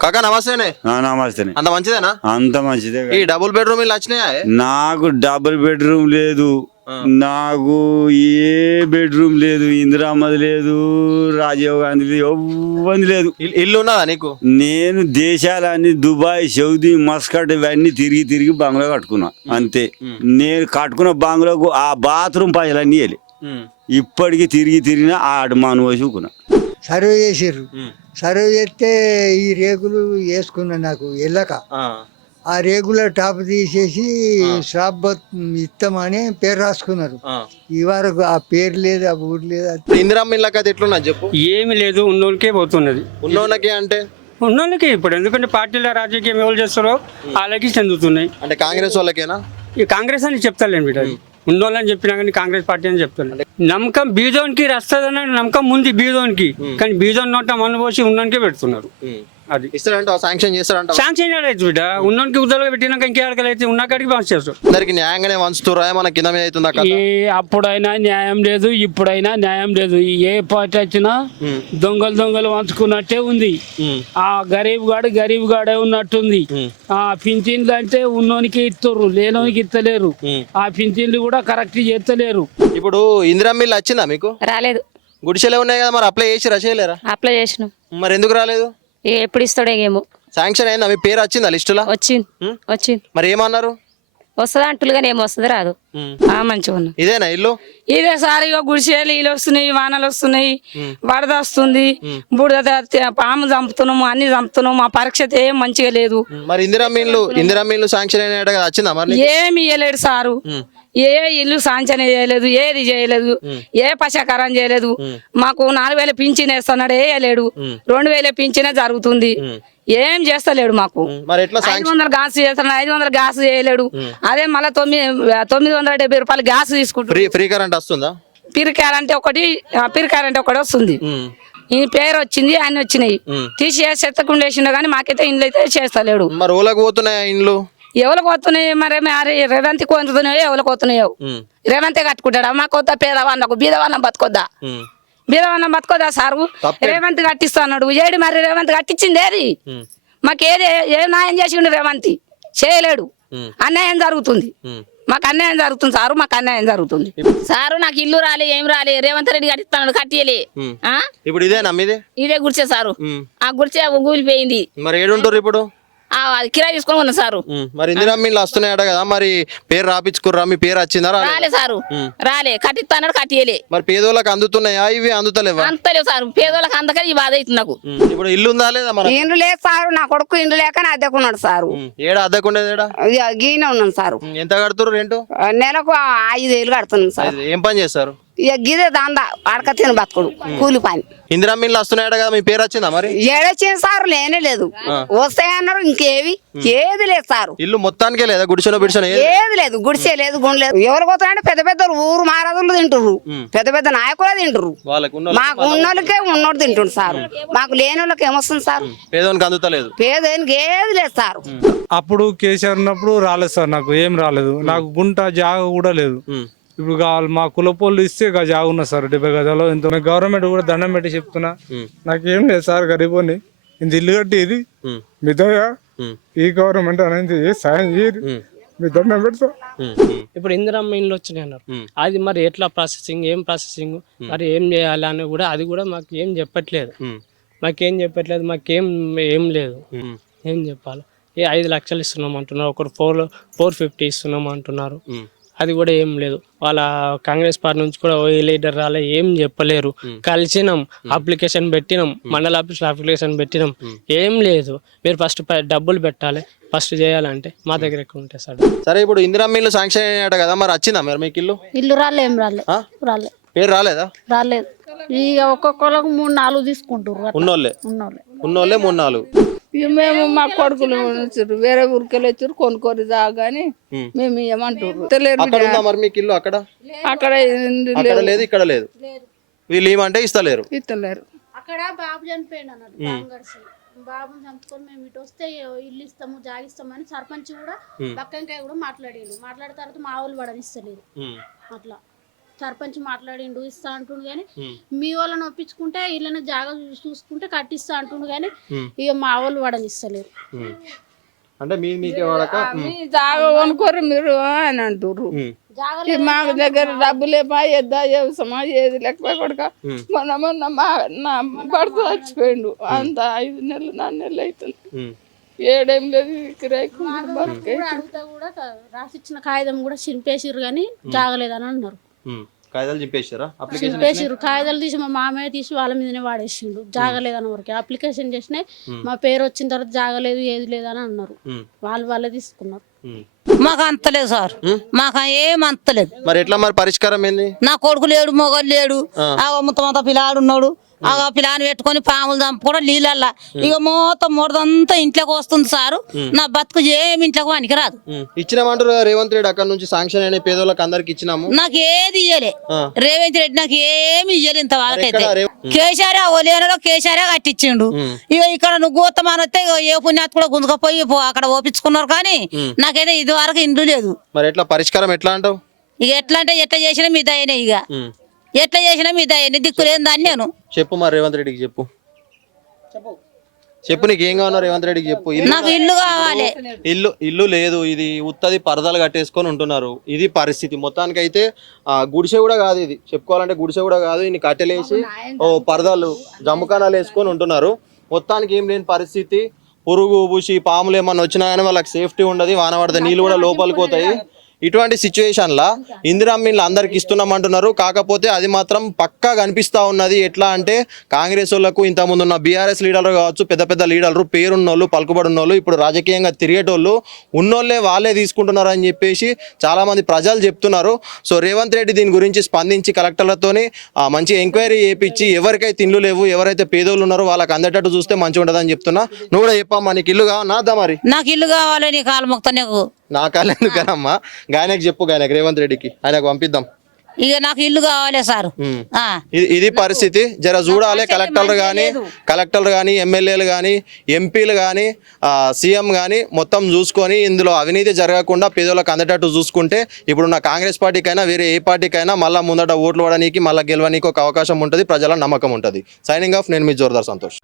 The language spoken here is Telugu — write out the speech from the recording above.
కాకా నమస్తేనే. ఆ, నమస్తేనే. అంత మంచిదేనా? అంత మంచిదే ఈ డబుల్ బెడ్రూమ్ ఇల్లు వచ్చినాయా? నాకు డబుల్ బెడ్రూమ్ లేదు. నాకు ఏ బెడ్రూమ్ లేదు. ఇందిరామ్మది లేదు రాజీవ్ గాంధీ లేదు ఎవ్వది లేదు. ఇల్- ఇల్లు ఉన్నదా నీకు? నేను దేశాలన్నీ దుబాయ్ సౌదీ మస్కట్ ఇవన్నీ తిరిగి తిరిగి బంగ్లా కట్టుకున్నా. అంతే. నేను కట్టుకున్న బంగ్లాకు ఆ బాత్రూమ్ పైసలన్నీ వెళ్ళి ఇప్పటికి తిరిగి తిరిగినా ఆ అడమాను వేసుకున్నా సర్వే చేసిర్రు సర్వే చేస్తే ఈ రేకులు వేసుకున్నా నాకు వెళ్ళక. ఆ. రేకుల టాప్ తీసేసి షాప్ ఇస్తామని పేరు రాసుకున్నారు. ఈ వరకు ఆ పేరు లేదు ఆ ఊరు లేదు ఇందిరమ్మ ఇళ్ళకి అయితే ఎట్లున్నా చెప్పు? ఏమి లేదు ఉన్నోళ్ళకే పోతున్నది. ఉన్నోళ్ళకి అంటే? ఉన్నోళ్ళకి ఇప్పుడు. ఎందుకంటే పార్టీల రాజకీయం ఎవరు చేస్తారో వాళ్ళకి చెందుతున్నాయి. అంటే కాంగ్రెస్ వాళ్ళకేనా? ఈ కాంగ్రెస్ అని చెప్తాలేండి బిడ్డ ఉన్నోళ్ళని చెప్పినా కానీ కాంగ్రెస్ పార్టీ అని చెప్తాను నమ్మకం బీజోన్కి వస్తుందని నమ్మకం ఉంది బీజోన్కి. కానీ బీజోన్ నోట మన పోసి ఉన్నోనికే పెడుతున్నారు. అది. ఇస్తాడంట శాంక్షన్ చేస్తాడంట. శాంక్షన్ చేయలేదు బిడ్డ. ఉన్నోనికి ఉద్యోగాలు పెట్టినాక ఇంకే అడగలైతే ఉన్న కాడికి పాస్ చేస్తారు. అందరికి న్యాయంగానే వంచుతురా మన కింద మీద అవుతుందా ఏ అప్పుడైనా న్యాయం లేదు ఇప్పుడైనా న్యాయం లేదు. ఏ పార్టీ వచ్చినా దొంగలు దొంగలు వంచుకున్నట్టే ఉంది. ఆ గరీబ్ గాడు గరీబ్ గాడే ఉన్నట్టుంది. ఆ పింఛన్లు అంటే ఉన్నోనికి ఇస్తుర్రు లేనోనికి ఇస్తలేరు ఆ పింఛన్లు కూడా కరెక్ట్ చేస్తలేరు ఇప్పుడు ఇందిరమ్మ ఇల్లు వచ్చిందా మీకు? రాలేదు. గుడిసెలే ఉన్నాయి కదా మరి అప్లై చేసి చేయలేరా? అప్లై చేసినాం. మరి ఎందుకు రాలేదు? ఎప్పుడు ఇస్తాడో ఏమో. శాంక్షన్ అయిందా? మీ పేరు వచ్చిందా లిస్టులో? వచ్చింది వచ్చింది. మరి ఏమన్నారు? వస్తుంది అంటులు కానీ ఏమో వస్తుంది రాదు. ఆ మంచిగా ఉన్నాం. ఇదేనా ఇల్లు? ఇదే సార్ ఇక గుడిసెలు నీళ్ళు వస్తున్నాయి వానలు వస్తున్నాయి వరద వస్తుంది బుడద పాము చంపుతున్నాము అన్ని చంపుతున్నాము మా పరీక్ష ఏం మంచిగా లేదు. మరి ఇందిరమ్మ ఇల్లు ఇందిరమ్మ ఇల్లు శాంక్షన్ అయినట్టు కదా వచ్చిందా మరి? ఏమి ఇయ్యలేడు సారు. ఏ ఇల్లు సాంచన చేయలేదు ఏది చేయలేదు ఏ పశకారం చేయలేదు. మాకు నాలుగు వేల పింఛన్ వేస్తున్నాడు వేయలేడు రెండు వేల పింఛనే జరుగుతుంది. ఏం చేస్తలేడు మాకు. ఐదు వందల గ్యాస్ చేస్తున్నాడు ఐదు వందల గ్యాస్ చేయలేడు. అదే మళ్ళీ తొమ్మిది తొమ్మిది వందల డెబ్బై రూపాయలు గ్యాస్ వస్తుందా? పిరికారంటే ఒకటి పిరికారంటే ఒకటి వస్తుంది. ఈ పేరు వచ్చింది అన్ని వచ్చినాయి. తీసి చెత్తకుండా వేసిండు కానీ మాకైతే ఇండ్లు అయితే చేస్తలేడు. మరి ఊళ్ళకి పోతున్నాయా ఇండ్లు? ఎవరికి పోతున్నాయి మరి? మరి రేవంతి కొంటున్నాయో ఎవరికి పోతున్నాయో రేవంతే కట్టుకుంటాడా? మా కొత్త పేదవాళ్ళకు బీదవాళ్ళం బతుకొద్దా? బీదవాళ్ళం బతుకోదా సారు? రేవంత్ కట్టిస్తున్నాడు. ఏడు మరి రేవంత్ కట్టించింది ఏది? మాకేది ఏ న్యాయం చేసిండు రేవంతి? చేయలేడు. అన్యాయం జరుగుతుంది. మాకు అన్యాయం జరుగుతుంది సారు మాకు అన్యాయం జరుగుతుంది. సారు నాకు ఇల్లు రాలే ఏం రాలే రేవంత్ రెడ్డి కట్టిస్తాడు కట్టియలే. ఆ? ఇప్పుడు ఇదే గుడిసే సారు. ఆ గుడిసే కూలిపోయింది మరి ఏడుంటారు ఇప్పుడు? అది కిరాయి తీసుకొని ఉన్నా సారు? మరి ఇందిరమ్మ ఇల్లు వస్తున్నాయట కదా మరి పేరు రాపించుకుర్రా మీ పేరు వచ్చిందా రాలేదా? రాలే సారు రాలే. కట్టిస్తాడు కట్టియలే. మరి పేదోళ్ళకి అందుతున్నాయా? ఇవి అందుతలేవా? అంతలేవు సారు. పేదోళ్ళకి అందకని ఈ బాధ అవుతుంది నాకు. ఇప్పుడు ఇల్లు ఉందా లేదా మన ఇండ్లు లేదు సారు. నా కొడుకు ఇండ్లు లేక నా అద్దెకున్నాడు సారు. ఏడా అద్దెకుండేది ఏడా? గీనే ఉన్నాను సారు. ఎంత కడుతురు రెంటు? నెలకు ఐదు వేలు కడుతున్నాను సార్. ఏం పని చేస్తారు? ఇక గిదే దాందా అడక తిన బతుకుడు కూలి పని. ఇందిరమ్మ ఇల్లు వస్తున్నాయట కదా మీ పేరు వచ్చిందా మరి? ఏడొచ్చిన సారు లేనే లేదు. వస్తాయన్నారు ఇంకేవి? ఏది లేదు సారు. ఇల్లు మొత్తానికే లేదా? గుడిసెనో బిడిసెనో ఏది? లేదు? గుడిసే లేదు గుండె లేదు. ఎవరు పోతారంటే పెద్ద పెద్ద ఊరు మహారాజులు తింటుర్రు. పెద్ద పెద్ద నాయకులే తింటుర్రు. వాళ్ళకు ఉన్న మాకు ఉన్నోళ్ళకే ఉన్నోడు తింటుండు సారు. మాకు లేని వాళ్ళకి ఏమొస్తుంది సారు? పేదోనికి అందుతలేదు. పేదోనికి ఏది లేదు సారు. అప్పుడు కేసీఆర్ ఉన్నప్పుడు రాలేదు సార్ నాకు ఏం రాలేదు. నాకు గుంట జాగ కూడా లేదు. ఇప్పుడు కావాలి మా కులపోళ్ళు ఇస్తే ఇక జాగ ఉన్నా సార్ డెబ్బై గజాలు. ఎంతో గవర్నమెంట్ కూడా దండం పెట్టి చెప్తున్నా. నాకేం లేదు సార్ గరీబోని ఇంత ఇల్లు కట్టి ఇది మీ దయ ఈ గవర్నమెంట్ అనేది సాయం చేయరు మీ దండం పెడతా. ఇప్పుడు ఇందిరమ్మ ఇండ్లు వచ్చినాయి అన్నారు. అది మరి ఎట్లా ప్రాసెసింగ్ ఏం ప్రాసెసింగ్ మరి ఏం చేయాలి అని కూడా అది కూడా మాకు ఏం చెప్పట్లేదు. మాకేం చెప్పట్లేదు మాకేం ఏం లేదు. ఏం చెప్పాలి? ఏ ఐదు లక్షలు ఇస్తున్నాం అంటున్నారు ఒకరు ఫోర్ ఫోర్ ఫిఫ్టీ ఇస్తున్నాం అంటున్నారు అది కూడా ఏం లేదు. వాళ్ళ కాంగ్రెస్ పార్టీ నుంచి కూడా ఓ లీడర్ రాలే ఏం చెప్పలేరు. కలిసినాం అప్లికేషన్ పెట్టినాం మండల ఆఫీస్లో అప్లికేషన్ పెట్టినాం. ఏం లేదు. మీరు ఫస్ట్ డబ్బులు పెట్టాలి ఫస్ట్ చేయాలంటే మా దగ్గర ఎక్కువ ఉంటాయి సార్. సరే ఇప్పుడు ఇందిరమ్మ ఇల్లు శాంక్షన్ అయినట కదా మరి వచ్చిందా మరి మీకు ఇల్లు? ఇల్లు రాలే ఏం రాలే? రాలే. పేరు రాలేదా? రాలేదు. ఇక ఒక్కొక్కరికి మూడు నాలుగు తీసుకుంటారు ఉన్నోళ్ళే? ఉన్నోళ్ళే. ఉన్నోళ్ళే మూడు నాలుగు? మేము మా కొడుకులు వచ్చారు వేరే ఊరికి వచ్చారు కొనుక్కొని దాగాని మేము ఏమంటారు తెలియదు అక్కడ ఉందా మరి మీకు ఇల్లు అక్కడ? అక్కడ లేదు. ఇక్కడ లేదు. వీళ్ళు ఏమంటే ఇస్తలేరు. ఇస్తలేరు. అక్కడ బాబు చనిపోయాడు అన్నట్టు బాబు గడిచి బాబుని చంపుకొని మేము ఇటు వస్తే ఇల్లు ఇస్తాము జాగిస్తామని సర్పంచ్ కూడా పక్కంకాయ కూడా మాట్లాడాడు. మాట్లాడిన తర్వాత మా వాళ్ళు పడనిస్తలేదు అట్లా. సర్పంచ్ మాట్లాడిండు ఇస్తా అంటుండు కానీ మీ వాళ్ళని ఒప్పించుకుంటే వీళ్ళని జాగా చూసి చూసుకుంటే కట్టిస్తా అంటుండు కానీ ఇక మా వాళ్ళు వాడని ఇస్తలేరు అంటే మీ మీకే వాడక? జాగా కొనుక్కోరు మీరు అని అంటుర్రు. జాగా ఈ మా దగ్గర డబ్బులేమా ఎద్దా వ్యవసమా ఏది లేకపోయి కొడుక? మొన్న మొన్న మా నా భర్త చచ్చిపోయిండు. అంత ఐదు నెలలు నాలుగు నెలలు అవుతుంది ఏడేం లేదు కిరాయికు రాసిచ్చిన కాగితం కూడా చింపేసిర్రు కానీ జాగలేదని అన్నారు. కాగితాలు చింపేశారా అప్లికేషన్ కాగితాలు తీసి మా మామయ్య తీసి వాళ్ళ మీదనే వాడేసిండు. జాగలేదని వరకు అప్లికేషన్ చేసినాయి మా పేరు వచ్చిన తర్వాత జాగలేదు ఏది లేదని అన్నారు. వాళ్ళు వాళ్ళే తీసుకున్నారు. మాకు అంతలేదు సార్. మాకు ఏం అంతలేదు మరి ఎట్లా మరి పరిష్కారం ఏంది? నా కొడుకు లేడు మొగలు లేడు. ఆ. మొత్తం అంతా పిల్లాడు ఉన్నాడు. ఆ పిల్లాని పెట్టుకొని పాములు చంపుకోవడం నీళ్ళల్లా. ఇక మొత్తం మూడదంతా ఇంట్లోకి వస్తుంది సారు. నా బతుకు ఏమి ఇంట్లోకి వానికి రాదు. ఇచ్చినామంటారు రేవంత్ రెడ్డి అక్కడ నుంచి శాంక్షన్ అయిన పేదోళ్ళకి అందరికి ఇచ్చినాము. నాకు ఏది ఇయ్యలే. రేవంత్ రెడ్డి నాకు ఏమి ఇయ్యలే ఇంత వాళ్ళకైతే. ఎక్కడ రేవ్- కేసీఆర్ కట్టించిండు. ఇక ఇక్కడ నువ్వు గోతమాన వస్తే ఏ పుణ్యాత్ కూడా గుంజుకపోయి అక్కడ ఓపించుకున్నారు కానీ నాకైతే ఇది వరకు ఇండ్లు లేదు. మరి ఎట్లా పరిష్కారం ఎట్లా అంటావు? ఇక ఎట్లా అంటే ఎట్లా చేసినా మీ దయనే ఇక. ఎట్లా చేసినా మీ దయనే దిక్కులేని దాన్ని నేను. చెప్పు మరి రేవంత్ రెడ్డికి చెప్పు. చెప్పు. నీకు ఏం కావాలో రేవంత్ రెడ్డికి చెప్పు. ఇల్లు నాకు ఇల్లు కావాలి. ఇల్లు ఇల్లు లేదు. ఇది ఉత్తది పరదాలు కట్టేసుకొని ఉంటున్నారు. ఇది పరిస్థితి. మొత్తానికి అయితే ఆ, గుడిసె కూడా కాదు ఇది. చెప్పుకోవాలంటే గుడిసె కూడా కాదు. ఇన్ని కట్టెలేసి ఓ పరదాలు జమ్ముకానాలు వేసుకొని ఉంటున్నారు. మొత్తానికి ఏం లేని పరిస్థితి. పురుగు ఊబుసి పాములు ఏమన్నా వచ్చినా కానీ వాళ్ళకి సేఫ్టీ ఉండదు. వాన పడితే నీళ్ళు కూడా లోపలికి పోతాయి. ఇటువంటి సిచ్యువేషన్లో ఇందిరా అందరికి అందరికి ఇస్తున్నామంటున్నారు. కాకపోతే అది మాత్రం పక్కా కనిపిస్తా ఉన్నది. ఎట్లా అంటే కాంగ్రెస్ వాళ్ళకు ఇంతకుముందు ఉన్న బీఆర్ఎస్ లీడర్లు కావచ్చు పెద్ద పెద్ద లీడర్లు పేరున్నోళ్ళు పలుకుబడి ఉన్నోళ్ళు ఇప్పుడు రాజకీయంగా తిరిగేటోళ్ళు ఉన్నోళ్ళే వాళ్ళే తీసుకుంటున్నారు అని చెప్పేసి చాలామంది ప్రజలు చెప్తున్నారు. సో రేవంత్ రెడ్డి దీని గురించి స్పందించి కలెక్టర్లతోని మంచి ఎంక్వైరీ చేయించి ఎవరికైతే ఇల్లు లేవు ఎవరైతే పేదోళ్ళు ఉన్నారో వాళ్ళకి అందేటట్టు చూస్తే మంచిగా ఉంటుందని చెప్తున్నా. నువ్వు కూడా చెప్పమ్మా నీకు ఇల్లు కావా మరి? నాకు ఇల్లు కావాలి నీ కాలు మొక్త నీకు. నా కాళ్ళు ఎందుకనమ్మా? గాయనకి చెప్పు గాయనకి రేవంత్ రెడ్డికి. ఆయనకు పంపిద్దాం. ఇక నాకు ఇల్లు కావాలి సారు. ఇది ఇది పరిస్థితి. జర చూడాలి కలెక్టర్లు కానీ కలెక్టర్లు కానీ ఎమ్మెల్యేలు కానీ ఎంపీలు కానీ సీఎం కానీ మొత్తం చూసుకొని ఇందులో అవినీతి జరగకుండా పేదోళ్ళకి అందేటట్టు చూసుకుంటే ఇప్పుడున్న కాంగ్రెస్ పార్టీకైనా వేరే ఏ పార్టీకైనా మళ్ళీ ముందట ఓట్లు పడడానికి మళ్ళీ గెలవడానికి ఒక అవకాశం ఉంటుంది ప్రజల నమ్మకం ఉంటుంది. సైనింగ్ ఆఫ్ నేను మీ జోర్దార్ సంతోష్.